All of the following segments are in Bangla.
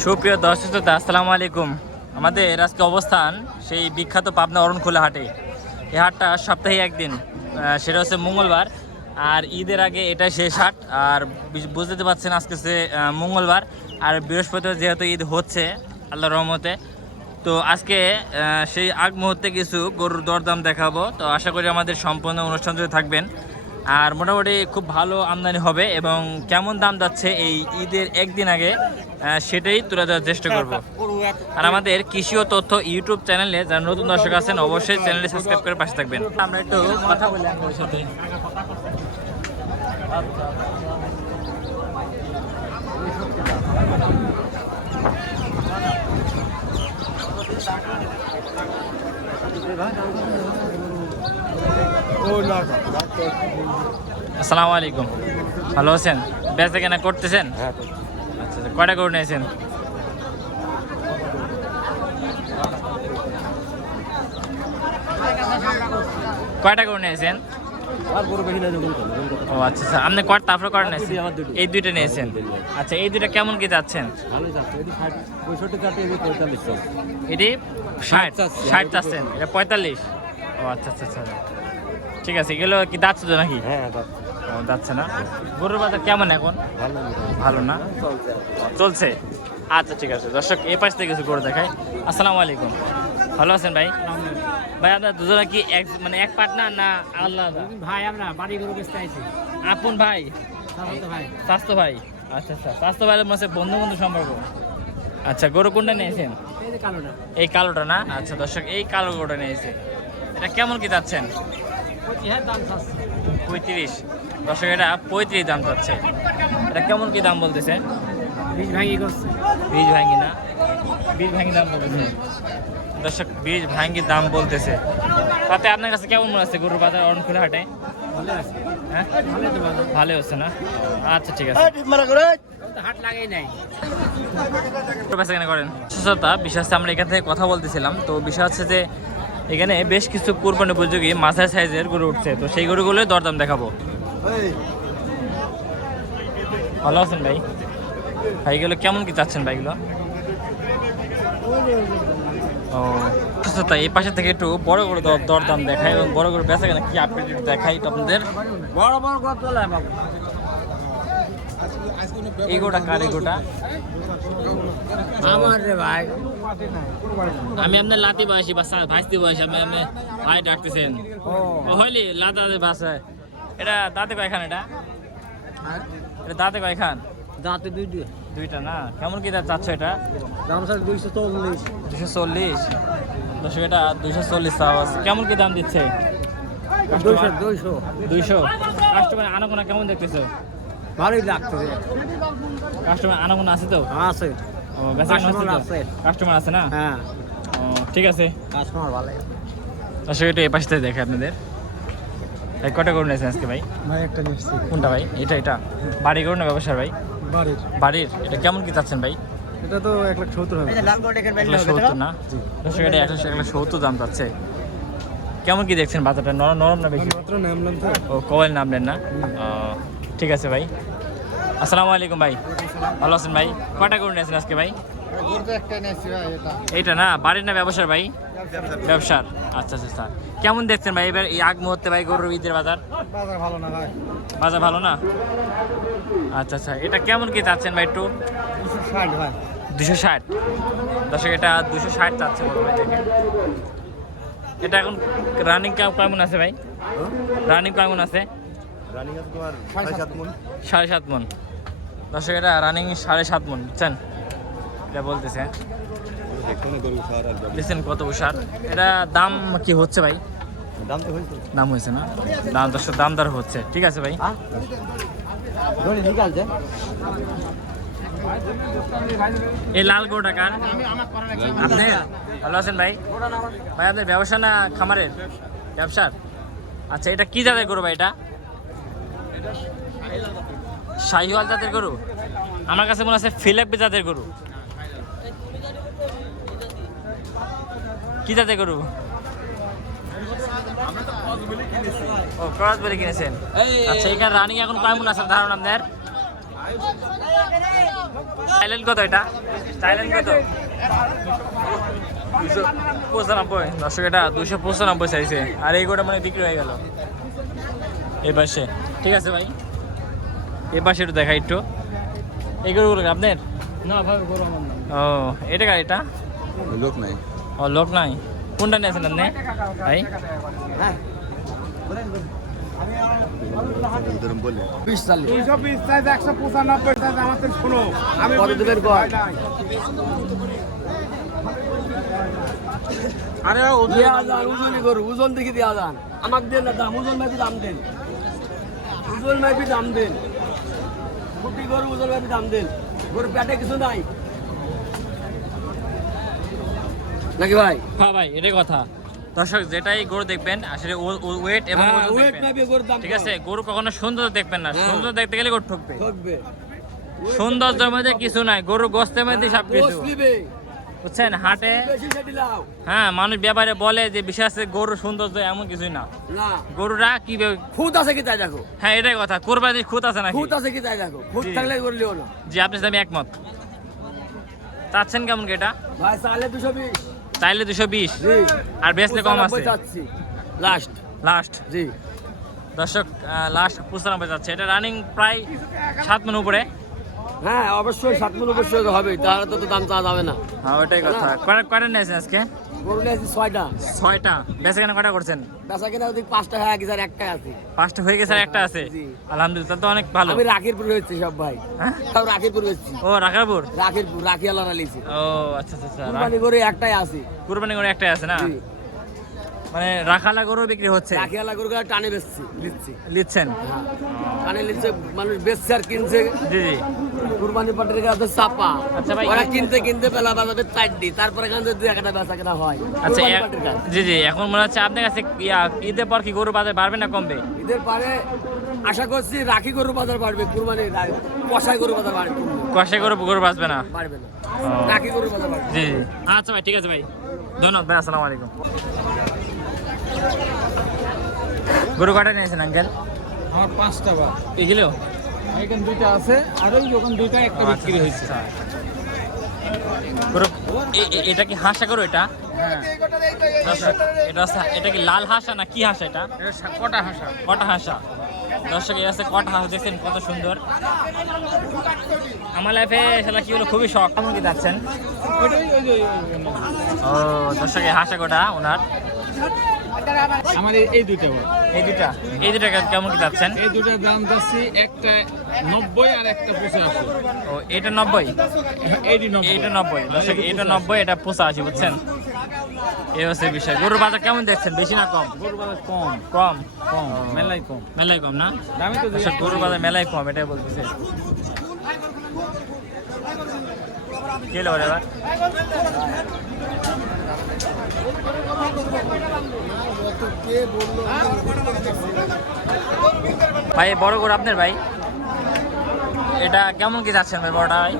সুপ্রিয় দর্শক শ্রোতা, আসসালামু আলাইকুম। আমাদের আজকে অবস্থান সেই বিখ্যাত পাবনা অরণখোলা হাটে। এই হাটটা সপ্তাহে একদিন, সেটা হচ্ছে মঙ্গলবার। আর ঈদের আগে এটা শেষ হাট। আর বুঝতে পারছেন আজকে সে মঙ্গলবার আর বৃহস্পতিবার যেহেতু ঈদ হচ্ছে আল্লাহর রহমতে। তো আজকে সেই আগ মুহূর্তে কিছু গরুর দরদাম দেখাবো। তো আশা করি আমাদের সম্পূর্ণ অনুষ্ঠান জুড়ে থাকবেন। আর মোটামুটি খুব ভালো আমদানি হবে এবং কেমন দাম যাচ্ছে এই ঈদের একদিন আগে সেটাই তুলে ধরার চেষ্টা করব। আর আমাদের কৃষি ও তথ্য ইউটিউব চ্যানেলে যারা নতুন দর্শক আছেন অবশ্যই চ্যানেলটি সাবস্ক্রাইব করে পাশে থাকবেন। আমরা একটু কথা বলি আপনাদের সাথে। আসসালামু আলাইকুম, ভালো আছেন? বেচা কেনা করতেছেন? আচ্ছা, কয়টা গরু নিয়েছেন? কয়টা গরু নিয়েছেন? ও আচ্ছা আচ্ছা, আপনি কয়টা তারপরে কয়টা নিয়েছেন? এই দুইটা নিয়েছেন। আচ্ছা, এই দুইটা কেমন কি যাচ্ছেন? এটি 60 চাচ্ছেন, এটা 45। ও আচ্ছা আচ্ছা আচ্ছা, ঠিক আছে। এগুলো কি যাচ্ছে তো নাকি? ও যাচ্ছে না। গরুর বাজার কেমন এখন? ভালো না, চলছে। আচ্ছা ঠিক আছে দর্শক, এই পাশ থেকে কিছু গরু দেখাই। আসসালামু আলাইকুম, ভালো আছেন ভাই? ভাই আপনার দুজনে কি এক পার্টনার না আলাদা? ভাই আমরা বাড়ি গরু বেচতে আইছি। আপন ভাই, স্বাস্থ্য ভাই। আচ্ছা আচ্ছা, স্বাস্থ্য ভাইয়ের মধ্যে বন্ধু বন্ধু সম্পর্ক। আচ্ছা, গরু কোনটা নিয়েছেন? এই কালোটা না? আচ্ছা দর্শক, এই কালো গরুটা নিয়েছে। এটা কেমন কি যাচ্ছেন? 35। দর্শক, এটা 35 দাম যাচ্ছে। এটা কেমন কি দাম বলতেছে? বীজ ভাঙি করছে। বীজ ভাঙ্গি না, বীজ ভাঙ্গি দাম বলতেছে দর্শক, বীজ ভাঙ্গি দাম বলতেছে। তাতে আপনার কাছে কেমন মনে আছে গরুর বাজার অরণখোলা হাটে? হ্যাঁ, ভালো হচ্ছে না? আচ্ছা ঠিক আছে। হাট লাগাই নাই। করেন সুস্থতা বিশ্বাস, আমরা এখান থেকে কথা বলতেছিলাম। তো বিষয় হচ্ছে যে এখানে বেশ কিছু কুরবানি উপযোগী মাঝারি সাইজের গরু উঠছে। তো সেই গরুগুলোই দরদাম দেখাবো। ভালো আছেন ভাই? ভাইগুলো কেমন কি চাচ্ছেন ভাইগুলো? ও সুস্থতা, এই পাশে থেকে একটু বড় বড় দরদাম দেখায় এবং বড় বড় বেচা কেনা কি আপডেট দেখাই তো আপনাদের। বড় বড় কত চলে বাবু? এই গোটা কার? এই গোটা আমার রে ভাই। আমি আপনার লাতি বয়সী বা ভাইস্তি বয়সী, আপনি আপনি ভাই ডাকতেছেন। ও হইলি লাতা বাসায়। এটা দাঁতে কয়খান? এটা দাঁতে কয়খান? দাঁতে দুইটা না? কেমন কি চাচ্ছ এটা? দাম স্যার 240। 240 দর্শক, এটা 240 চাওয়া। কেমন কি দাম দিচ্ছে? 200। কাস্টমার আনাগোনা কেমন দেখতেছো? ভালোই লাগতেছে। কাস্টমার আনাগোনা আছে তো? আছে। ও কাস্টমার আছে না? হ্যাঁ। ও ঠিক আছে, কাস্টমার ভালো। দর্শক এটা এই পাশ থেকে দেখে আপনাদের। ভাই কটা গরু নিয়েছেন আজকে ভাই? একটা নিচ্ছি। কোনটা ভাই? এটা বাড়ি গরু না ব্যবসার ভাই? বাড়ির। এটা কেমন কি চাচ্ছেন ভাই? এটা তো 170 হবে। 170 না? দর্শক, এটা 170 দাম যাচ্ছে। কেমন কি দেখছেন বাজারটা? নরম না বেশি? মাত্র নামলাম তো। ও কবেল নামলেন না? ঠিক আছে ভাই। আসসালামু আলাইকুম ভাই, ভালো আছেন ভাই? কটা গরু নিয়েছেন আজকে ভাই? এইটা না? বাড়ির না ব্যবসার ভাই? ব্যবসার। আচ্ছা আচ্ছা, কেমন দেখছেন ভাই এবার এই আগ মুহূর্তে ভাই গরুর ঈদের বাজার? ভালো না ভাই। বাজার ভালো না? আচ্ছা আচ্ছা, এটা কেমন কি চাচ্ছেন ভাই একটু? 260 ভাই। 260 দর্শক, এটা 260 চাচ্ছে বড় ভাই দেখে। এটা এখন রানিং কেমন আছে ভাই? রানিং কেমন আছে? রানিং আছে তোমার 7.5 মণ। 7.5 মণ দর্শক, এটা রানিং 7.5 মণ, বুঝছেন? এটা বলতেছে দেখছেন কত উষার। এটা দাম কি হচ্ছে ভাই? দাম হয়েছে না? দাম দর্শক, দাম দর হচ্ছে। ঠিক আছে ভাই। এই লাল গরুটা কার? আপনি ভালো আছেন ভাই? ভাই আপনার ব্যবসা না খামারের? ব্যবসার। আচ্ছা, এটা কি জাতের গরু ভাই? এটা শাহিওয়াল জাতের গরু? আমার কাছে মনে আছে ফিলিপি জাতের গরু। কি জাতের গরু? ও ক্রস বলে কিনেছেন। আচ্ছা, এখানে রানিং এখন কেমন আছে ধারণা আপনার? থাইল্যান্ড কত এটা? থাইল্যান্ড কত? 295। দর্শক এটা 295 চাইছে, আর এই গোটা মানে বিক্রি হয়ে গেল এই পাশে। ঠিক আছে ভাই, এই পাশে একটু দেখা একটু। এই গরুগুলো আপনার? না ভাই গরু আমার না। ও এটা কার এটা? লোক নাই। ও লোক নাই, কোনটা নিয়েছেন আপনি ভাই? হ্যাঁ বলে 220 সাইজ 195 সাইজ আমাদের শোনো আমি কত দিবেন গো? আরে ওজনই করু, ওজন দেখি দেওয়া যান। আমাকে দেন না দাম, ওজন মাপি দাম দেন, ওজন মাপি দাম দেন। কুটি গরু ওজন মাপি দাম দেন। গরু পেটে কিছু নাই নাকি ভাই? হ্যাঁ ভাই, এটাই কথা। দর্শক যেটাই গরু দেখবেন আসলে ওয়েট এবং হ্যাঁ, ওজন ওয়েট দেখবেন। মাপি গরুর দাম ঠিক আছে, গরু কখনো সুন্দর দেখবেন না, হ্যাঁ। সুন্দর দেখতে গেলে গরু ঠকবে। ঠকবে। সৌন্দর্যের মধ্যে কিছু নাই, গরু গোস্তের মধ্যে সব কিছু, গোশ নিবে, বুঝছেন? হাটে বেশি সেটি লাও হ্যাঁ মানুষ ব্যাপারে বলে যে বিশেষ গরু সৌন্দর্য, এমন কিছুই না। না। গরুরা কি খুদ আছে কি তাই দেখো, হ্যাঁ এটাই কথা, কোরবানির খুঁত আছে নাকি? খুদ আছে কি তাই দেখো। খুদ জি। থাকলে করলেও না জি, আপনার সাথে আমি একমত। চাচ্ছেন কেমন কি এটা? ভাই। চালে 220, চাইলে 220, জি। আর বেচলে কম আছে? চাচ্ছি লাস্ট, লাস্ট জি। দর্শক লাস্ট 95 যাচ্ছে। এটা রানিং প্রায় 7 মণ উপরে। হ্যাঁ অবশ্যই 7 মণ অবশ্যই হবে, তাহলে তো দাম চাওয়া যাবে না। হ্যাঁ ওইটাই কথা। কয়টা নিয়েছেন আজকে? গরু নিয়েছি 6টা। 6টা। বেচা কেনা কয়টা করছেন? বেচা কিনা ওদিক 5টা হয়ে গেছে আর একটাই আছে। 5টা হয়ে গেছে আর একটা আছে? জি। আলহামদুলিল্লাহ, তো অনেক ভালো। আমি রাখিরপুর হয়েছি সব ভাই, হ্যাঁ? সব রাখিরপুর হয়েছি। ও রাখারপুর? রাখিরপুর রাখি আলাদা লিছি। ও আচ্ছা আচ্ছা। কুরবানি করে একটাই আছে। কুরবানি করে একটাই আছে না? জি। মানে রাখালা গরু বিক্রি হচ্ছে? রাখি আলাদা করে টানে বেচছি, লিচ্ছি। লিচ্ছেন? হ্যাঁ টানে লিচ্ছে, মানুষ বেচছে আর কিনছে। জি জি। কুরবানি পাটের কাছে চাপা। আচ্ছা ভাই, ওরা কিনতে কিনতে বেলা বাজাবে 4টি, তারপরে এখান থেকে 2-1টা বেচা কেনা হয়। আচ্ছা কুরবানি পাটের কাজ। জি জি। এখন মনে হচ্ছে আপনার কাছে ঈদের পর কি গরু বাজার বাড়বে না কমবে? ঈদের পরে আশা করছি রাখি গরু বাজার বাড়বে, কুরবানি কষাই গরু বাজার বাড়বে, কষে গরু বাঁচবে না? বাড়বে না, ও। রাখি গরু বাজার বাড়বে। জি জি। আচ্ছা ভাই, ঠিক আছে ভাই, ধন্যবাদ ভাই, আসসালামু আলাইকুম। গরু কাটা নিয়েছেন আঙ্কেল? আমার 5টা বা এগুলো এখানে 2টা আছে আর ওই যখন 2টা একটা বিক্রি হয়েছে। গরু এটা কি হাঁসা গরু এটা? হ্যাঁ দর্শক, এটা কি লাল হাঁসা না কি হাঁসা এটা? এটা কটা হাসা? কটা হাঁসা। দর্শক এই আছে কটা হাঁস, দেখছেন কত সুন্দর। আমার লাইফে সেটা কি হলো, খুবই শখ। কেমন কি যাচ্ছেন? ওইটাই ওই যে ও দর্শক, এই হাঁসা গোটা ওনার। আমার এই 2টা বা এই দুটা কেমন কি যাচ্ছেন? এই 2টার দাম যাচ্ছে, একটা 90 আর একটা 85। ও এটা 90, এইটি 90। এইটা 90। দর্শক এটা 90, এটা 85, বুঝছেন? এই হচ্ছে বিষয়। গরুর বাজার কেমন দেখছেন, বেশি না কম? গরু বাজার কম কম? কম, মেলাই কম। মেলাই কম না? দামি তো দর্শক গরুর বাজার মেলাই কম, এটাই বলতেছে। কি হলো এবার? ভাই বড় গরু আপনার ভাই? এটা কেমন কি যাচ্ছেন ভাই বড়টা ভাই?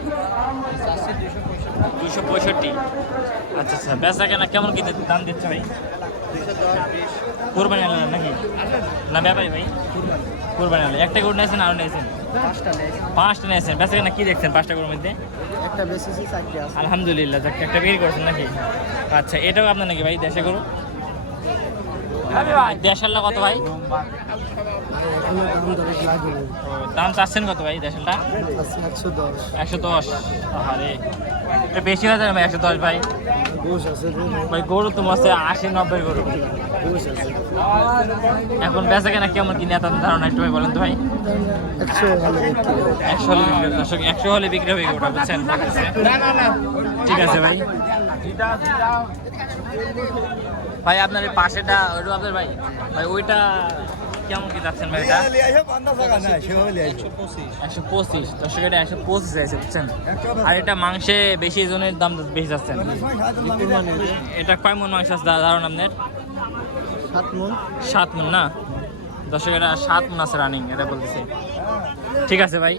265। আচ্ছা আচ্ছা। বেচা কেনা কেমন কি দাম দিচ্ছে ভাই? কোরবানি আনলেন নাকি না ব্যাপারী ভাই? কোরবানি আনলেন। একটা গরু নিয়েছেন আরো নিয়েছেন? 5টা নিয়েছেন। বেচা কেনা কি দেখছেন 5টা গরুর মধ্যে? একটা বেশি 4টা আছে। আলহামদুলিল্লাহ, যাক একটা বিক্রি করছেন নাকি? আচ্ছা, এটাও আপনার নাকি ভাই দেশে গরু? দেশালটা কত ভাই? দাম চাচ্ছেন কত ভাই দেশালটা? 110। 110। আরে এটা বেশি হয়ে যাবে ভাই, 110 ভাই। গোশ আছে, ভাই গরু তো মনে হচ্ছে 80-90 গরু। গোশ আছে। এখন বেচা কেনা কেমন কি নেতার ধারণা একটু ভাই বলেন তো ভাই? 100 ভালো বিক্রি হয়। 100 হলে বিক্রি, দর্শক 100 হলে বিক্রি হবে গরুটা, বুঝছেন? ঠিক আছে ভাই। ভাই আপনার এই পাশেটা ওইটা আপনার ভাই? ভাই ওইটা কেমন কি যাচ্ছেন ভাই? এটা 125। দর্শক এটা 125 আছে, বুঝছেন? আর এটা মাংসে বেশি, জনের দাম বেশি যাচ্ছেন। এটা কয় মন মাংস আছে ধারণা আপনার? 7 মণ। 7 মন না? দর্শক এটা 7 মন আছে রানিং, এটা বলতেছি। ঠিক আছে ভাই।